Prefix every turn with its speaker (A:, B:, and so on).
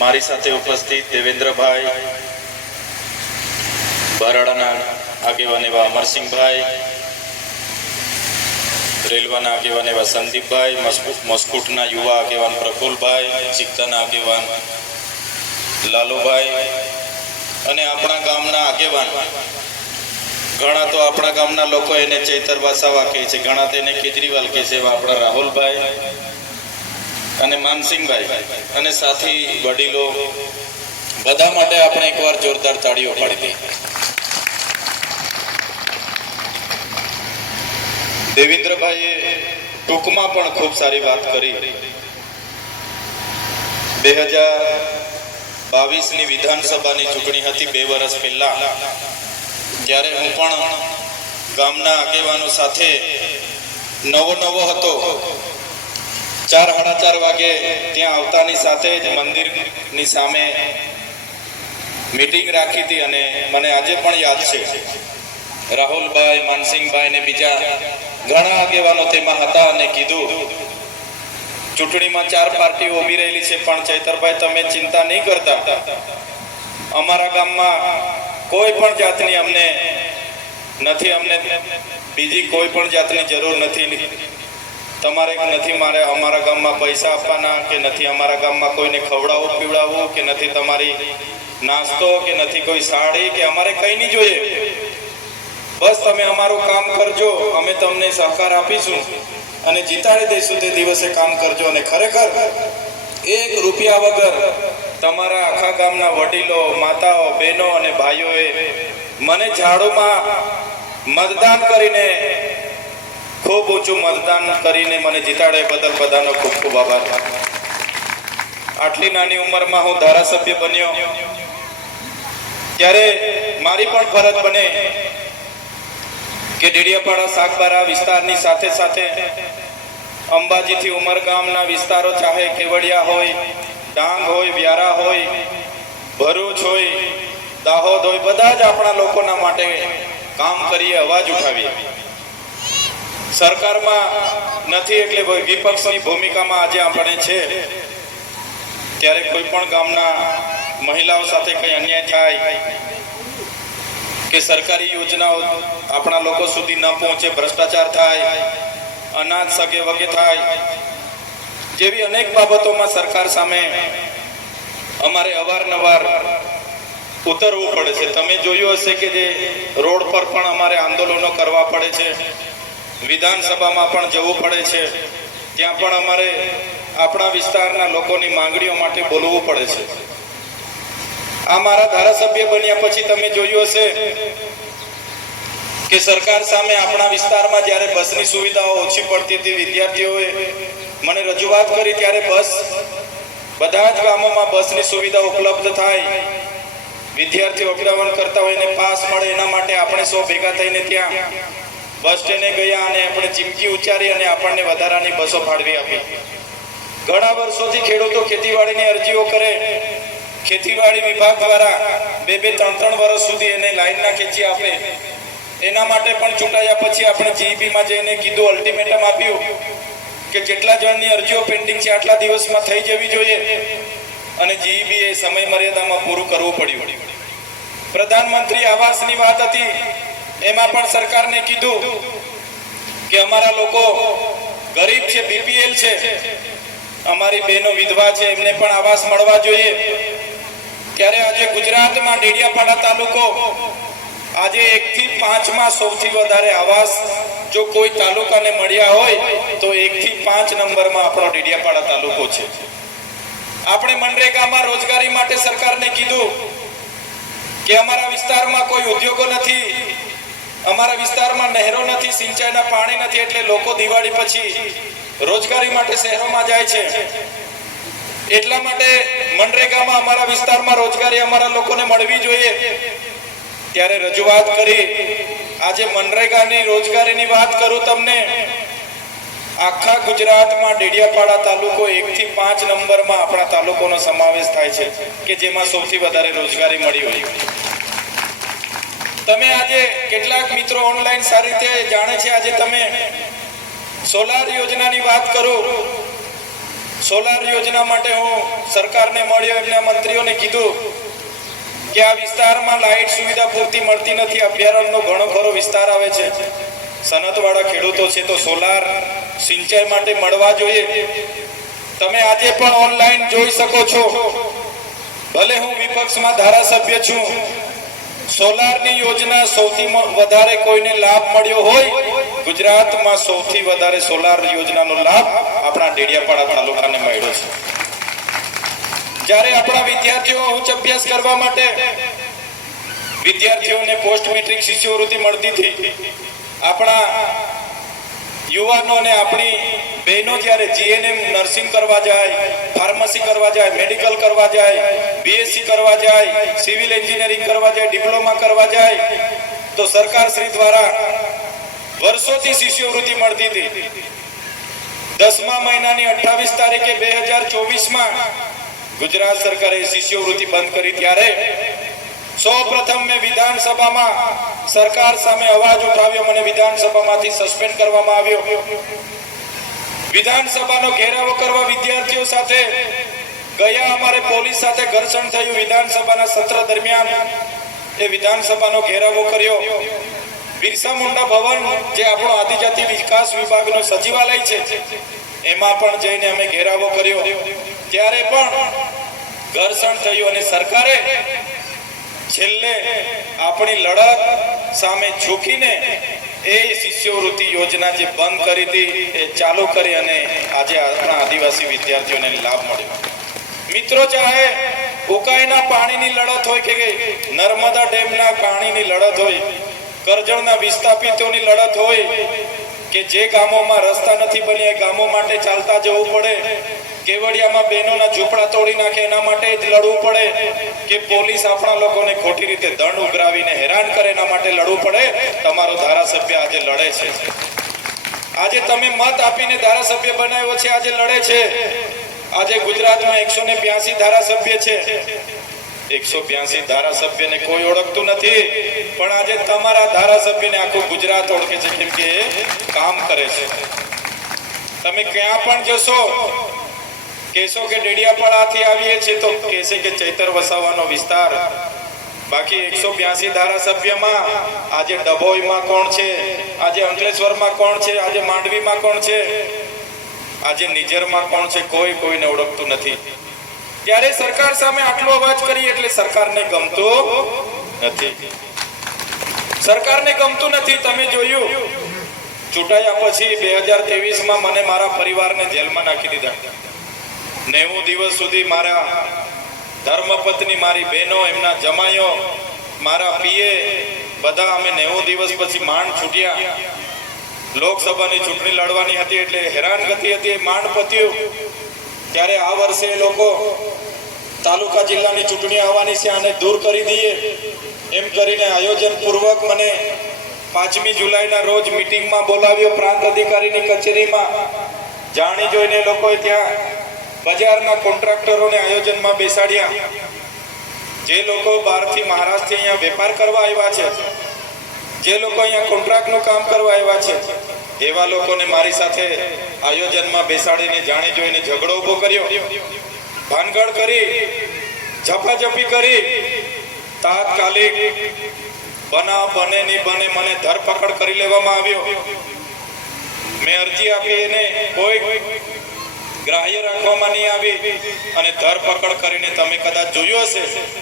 A: મારી સાથે ઉપસ્થિત દેવેન્દ્રભાઈ બરાડાના આગેવાન એવા અમરસિંહભાઈ, રેલવાના આગેવાન એવા સંદીપભાઈ મસ્કુટના યુવા આગેવાન પ્રફુલભાઈ ચિત્તાના આગેવાન લાલુભાઈ અને આપણા ગામના આગેવાન. ઘણા તો આપણા ગામના લોકો એને ચૈતર વાસાવા કહે છે, ઘણા તેને કેજરીવાલ કહે છે એવા આપણા રાહુલભાઈ. અને માનસિંહભાઈ અને સાથી વડીલો, બધા માટે આપણે એકવાર જોરદાર તાળીઓ પાડી દઈએ. દેવેન્દ્રભાઈએ ટૂંકમાં પણ ખૂબ સારી વાત કરી. બે હજાર બાવીસની વિધાનસભાની ચૂંટણી હતી, બે વર્ષ પહેલા. ત્યારે હું પણ ગામના આગેવાનો સાથે નવો નવો હતો. ચાર સાડા ચાર વાગે ત્યાં આવતાની સાથે જ મંદિરની સામે મીટિંગ રાખી હતી અને મને આજે પણ યાદ છે. રાહુલભાઈ, માનસિંહભાઈ ને બીજા ઘણા આગેવાનો તેમાં હતા અને કીધું, ચૂંટણીમાં ચાર પાર્ટીઓ ઊભી રહેલી છે, પણ ચૈતરભાઈ, તમે ચિંતા નહીં કરતા. અમારા ગામમાં કોઈ પણ જાતની અમને નથી, અમને બીજી કોઈ પણ જાતની જરૂર નથી. તમારે નથી મારે અમારા ગામમાં પૈસા આપવાના કે નથી અમારા ગામમાં કોઈને ખવડાવવું પીવડાવવું કે નથી તમારી નાસ્તો કે નથી કોઈ સાડી કે અમારે કંઈ નહીં જોઈએ. બસ તમે અમારું કામ કરજો, અમે તમને સહકાર આપીશું અને જીતાડી દઈશું તે દિવસે કામ કરજો અને ખરેખર એક રૂપિયા વગર તમારા આખા ગામના વડીલો, માતાઓ, બહેનો અને ભાઈઓએ મને ઝાડુમાં મતદાન કરીને ખૂબ ઊંચું મતદાન કરીને મને જીતાડે બદલ બધાનો ખૂબ ખૂબ આભાર. આટલી નાની ઉંમરમાં હું ધારાસભ્ય બન્યો. ત્યારે મારી પણ ફરજ બને કે ડેડિયાપાડા સાગબારા વિસ્તારની સાથે સાથે અંબાજીથી ઉમરગામના વિસ્તારો ચાહે કેવડિયા હોય, ડાંગ હોય, વ્યારા હોય, ભરૂચ હોય, દાહોદ હોય, બધા જ આપણા લોકોના માટે કામ કરીએ, અવાજ ઉઠાવીએ. સરકારમાં નથી એટલે વિપક્ષની ભૂમિકામાં આજે આપણે છે. ત્યારે કોઈ પણ ગામના મહિલાઓ સાથે કંઈ અન્યાય થાય કે સરકારી યોજનાઓ આપણા લોકો સુધી ન પહોંચે, ભ્રષ્ટાચાર થાય, અનાજ સગે વગે થાય, જેવી અનેક બાબતોમાં સરકાર સામે અમારે અવારનવાર ઉતરવું પડે છે. તમે જોયું હશે કે જે રોડ પર પણ અમારે આંદોલનો કરવા પડે છે. વિધાનસભામાં પણ જવું પડે છે. ત્યાં પણ અમારે આપણા વિસ્તારના લોકોની માંગણીઓ માટે બોલવું પડે છે. આ મારા ધારાસભ્ય બન્યા પછી તમે જોયું હશે કે સરકાર સામે આપણા વિસ્તારમાં જ્યારે બસની સુવિધાઓ ઓછી પડતી હતી, વિદ્યાર્થીઓએ મને રજૂઆત કરી ત્યારે બસ બધા જ ગામોમાં બસની સુવિધા ઉપલબ્ધ થાય. વિદ્યાર્થીઓ અપડાવન કરતા હોય એને પાસ મળે એના માટે આપણે સૌ ભેગા થઈને ત્યાં બસ સ્ટેન્ડે ગયા અને આપણે ચીમકી ઉચ્ચારી અને આપણને વધારાની બસો ફાળવી આપી. ઘણા વર્ષોથી ખેડૂતો ખેતીવાડીની અરજીઓ કરે. ખેતીવાડી વિભાગ દ્વારા બે બે ત્રણ ત્રણ વર્ષ સુધી એને લાઈનના ખેંચી આપે. એના માટે પણ ચૂંટાયા પછી આપણે જીઈબીમાં જઈને કીધું અલ્ટિમેટમ આપ્યું કે જેટલા જણની અરજીઓ પેન્ડિંગ છે, આટલા દિવસમાં થઈ જવી જોઈએ. અને જીઈબી એ સમય મર્યાદામાં પૂરું કરવું પડ્યું. પ્રધાનમંત્રી આવાસની વાત હતી. એમાં પણ સરકારને કીધું કે અમારા લોકો ગરીબ છે બીપીએલ છે. અમારી બહેનો વિધવા છે, એમને પણ આવાસ મળવા જોઈએ. ત્યારે આજે ગુજરાતમાં ડેડિયાપાડા તાલુકો આજે એક થી પાંચમાં સૌથી વધારે આવાસ જો કોઈ તાલુકાને મળ્યા હોય, તો એક થી પાંચ નંબરમાં આપણો ડેડિયાપાડા તાલુકો છે. આપણે મનરેગામાં રોજગારી માટે સરકારને કીધું કે અમારા વિસ્તારમાં કોઈ ઉદ્યોગો નથી અમારા વિસ્તારમાં નહેરો નથી, સિંચાઈના પાણી નથી, એટલે લોકો દિવાળી પછી રોજગારી માટે શહેરોમાં જાય છે. એટલા માટે મનરેગામાં અમારા વિસ્તારમાં રોજગારી અમારા લોકોને મળવી જોઈએ. ત્યારે રજૂઆત કરી, આજે મનરેગાની રોજગારીની વાત કરું તમને. આખા ગુજરાતમાં ડેડિયાપાડા તાલુકો એક થી પાંચ નંબરમાં આપણા તાલુકોનો સમાવેશ થાય છે, કે જેમાં સૌથી વધારે રોજગારી મળી હોય. તમે આજે કેટલાક મિત્રો ઓનલાઈન સારી રીતે જાણે છે. આજે તમે સોલાર યોજનાની વાત કરો. સોલાર યોજના માટે હું સરકારને મળ્યો, એમના મંત્રીઓને કીધું કે આ વિસ્તારમાં લાઇટ સુવિધા પૂરતી મળતી નથી. અભયારણ્યનો ઘણો ખરો વિસ્તાર આવે છે. સનતવાળા ખેડૂતો છે તો સોલાર સિંચાઈ માટે મળવા જોઈએ. તમે આજે પણ ઓનલાઈન જોઈ શકો છો. ભલે હું વિપક્ષમાં ધારાસભ્ય છું સોલારની યોજના સૌથી વધારે કોઈને લાભ મળ્યો હોય, ગુજરાતમાં સૌથી વધારે સોલાર યોજનાનો લાભ આપણા ડેડિયાપાડા તાલુકાને મળ્યો છે. જ્યારે આપણા વિદ્યાર્થીઓ ઉચ્ચ અભ્યાસ કરવા માટે વિદ્યાર્થીઓને પોસ્ટ મેટ્રિક શિષ્યવૃત્તિ મળતી હતી, આપણા યુવાનોને આપણી બહેનો જ્યારે જીએનએમ નર્સિંગ કરવા જાય ફાર્મસી કરવા જાય મેડિકલ કરવા જાય બીએસસી કરવા જાય સિવિલ એન્જિનિયરિંગ કરવા જાય ડિપ્લોમા કરવા જાય, તો સરકાર શ્રી દ્વારા વર્ષોથી શિષ્યવૃત્તિ મળતી હતી. દસમા મહિનાની અઠાવીસ તારીખે બે હજાર ચોવીસમાં ગુજરાત સરકારે શિષ્યવૃત્તિ બંધ કરી ત્યારે સૌ પ્રથમ મેં વિધાનસભામાં સરકાર સામે અવાજ ઉઠાવ્યો, મને વિધાનસભામાંથી સસ્પેન્ડ કરવામાં આવ્યો. વિધાનસભાનો ઘેરાવો કરવા વિદ્યાર્થીઓ સાથે ગયા અમારે પોલીસ સાથે ઘર્ષણ થયું. વિધાનસભાના સત્ર દરમિયાન એ વિધાનસભાનો ઘેરાવો કર્યો. બિરસા મુંડા ભવન, જે આપણો આદિજાતિ વિકાસ વિભાગનો સચિવાલય છે, એમાં પણ જઈને અમે ઘેરાવો કર્યો. ત્યારે પણ ઘર્ષણ થયું અને સરકારે છેલ્લે આપણી લડત સામે ઝૂકીને એ શિષ્યવૃત્તિ યોજના જે બંધ કરી હતી, એ ચાલુ કરી અને આજે આપણા આદિવાસી વિદ્યાર્થીઓને લાભ મળ્યો. મિત્રો ચાહે ઉકાઈના પાણીની લડત હોય કે નર્મદા ડેમના પાણીની લડત હોય, કરજણના વિસ્થાપિતોની લડત હોય કે જે ગામોમાં રસ્તા નથી બન્યા, એ ગામો માટે ચાલતા જવું પડે. કેવડિયામાં બહેનોના ઝૂંપડા તોડી નાખે, એના માટે જ લડવું પડે. કે પોલીસ આપણા લોકોને ખોટી રીતે દંડ ઉઘરાવીને હેરાન કરે, એના માટે લડવું પડે. તમારો ધારાસભ્ય આજે લડે છે. આજે તમે મત આપીને ધારાસભ્ય બનાવ્યો છે, આજે લડે છે. આજે ગુજરાતમાં એકસો ને બ્યાસી ધારાસભ્ય છે. એકસો બ્યાસી ધારાસભ્યને કોઈ ઓળખતું નથી. પણ આજે તમારા ધારાસભ્યને આખું ગુજરાત ઓળખે છે કેમ કે કામ કરે છે. તમે ક્યાં પણ જશો, કહેશો કે ડેડિયાપાડાથી આવીએ છીએ તો કહેશે કે ચૈતર વસાવાનો વિસ્તાર. બાકી એકસો બ્યાસી ધારાસભ્યમાં આજે ડભોઈમાં કોણ છે? આજે અંકલેશ્વરમાં કોણ છે? આજે માંડવીમાં કોણ છે? આજે નિજરમાં કોણ છે? કોઈ કોઈને ઓળખતું નથી. ત્યારે સરકાર સામે આટલો અવાજ કરી એટલે સરકારને ગમતું નથી. સરકારને ગમતું નથી, તમે જોયું. ચૂંટાયા પછી બે હજાર ત્રેવીસમાં મને મારા પરિવારને જેલમાં નાખી દીધા. નેવું દિવસ સુધી મારા ધર્મપત્ની, મારી બહેનો, એમના જમાઈઓ, મારા પીએ, બધા અમે નેવું દિવસ પછી માંડ છૂટ્યા. લોકસભાની ચૂંટણી લડવાની હતી એટલે હેરાનગતિ હતી, એ માંડ પત્યું. ત્યારે આ વર્ષે લોકો તાલુકા જિલ્લાની ચૂંટણી આવવાની છે આને દૂર કરી દઈએ. એમ કરીને આયોજન પૂર્વક મને પાંચમી જુલાઈના રોજ મિટિંગમાં બોલાવ્યો પ્રાંત અધિકારીની કચેરીમાં. જાણી જોઈને લોકોએ ત્યાં બજારના કોન્ટ્રાક્ટરોને આયોજનમાં બેસાડ્યા. જે લોકો બહારથી મહારાષ્ટ્રથી અહીંયા વેપાર કરવા આવ્યા છે, જે લોકો અહીંયા કોન્ટ્રાક્ટનું કામ કરવા આવ્યા છે એવા લોકોને મારી સાથે આયોજનમાં બેસાડીને જાણી જોઈને ઝઘડો ઊભો કર્યો. ભાનગડ કરી, ઝપાઝપી કરી, તાત્કાલિક બનાવ બને, નહીં બને મને ધરપકડ કરી લેવામાં આવ્યો. મેં અરજી આપી એને કોઈ ગ્રાહ્ય રાખવામાં નહીં આવી અને ધરપકડ કરીને તમે કદાચ જોયું હશે.